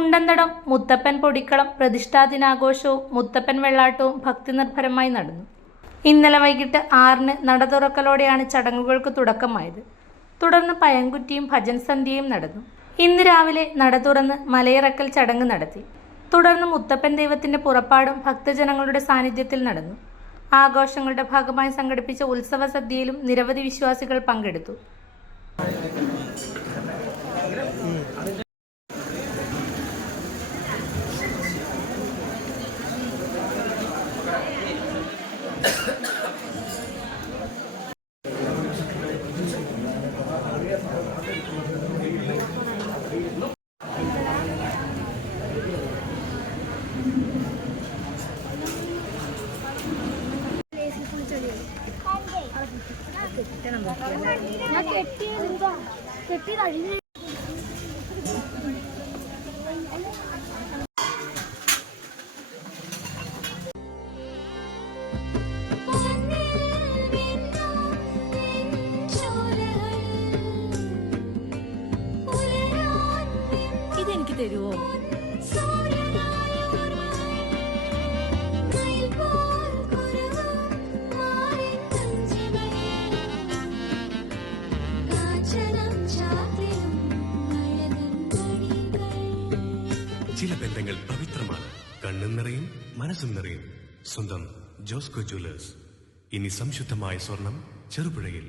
കുണ്ടന്തടം മുത്തപ്പൻ പൊടിക്കളം പ്രതിഷ്ഠാദിനാഘോഷവും മുത്തപ്പൻ വെള്ളാട്ടവും ഭക്തിനിർഭരമായി നടന്നു. ഇന്നലെ വൈകിട്ട് 6-ന് നട തുറക്കലോടെയാണ് ചടങ്ങുകൾക്ക് തുടക്കമായത്. തുടർന്ന് പയങ്കുറ്റിയും ഭജൻ സന്ധ്യയും നടന്നു. ഇന്ന് രാവിലെ നട തുറന്ന് മലയിറക്കൽ ചടങ്ങ് നടത്തി. തുടർന്ന് മുത്തപ്പൻ ദൈവത്തിന്റെ പുറപ്പാടും ഭക്തജനങ്ങളുടെ സാന്നിധ്യത്തിൽ നടന്നു. ആഘോഷങ്ങളുടെ ഭാഗമായി സംഘടിപ്പിച്ച ഉത്സവ സദ്യയിലും നിരവധി വിശ്വാസികൾ പങ്കെടുത്തു. ഇതെനിക്ക് തരുവോ? ചില ബന്ധങ്ങൾ പവിത്രമാണ്. കണ്ണും നിറയും മനസ്സും നിറയും. സ്വന്തം ജോസ്കോ ജ്വല്ലേഴ്സ്. ഇനി സംശുദ്ധമായ സ്വർണം ചെറുപുഴയിൽ.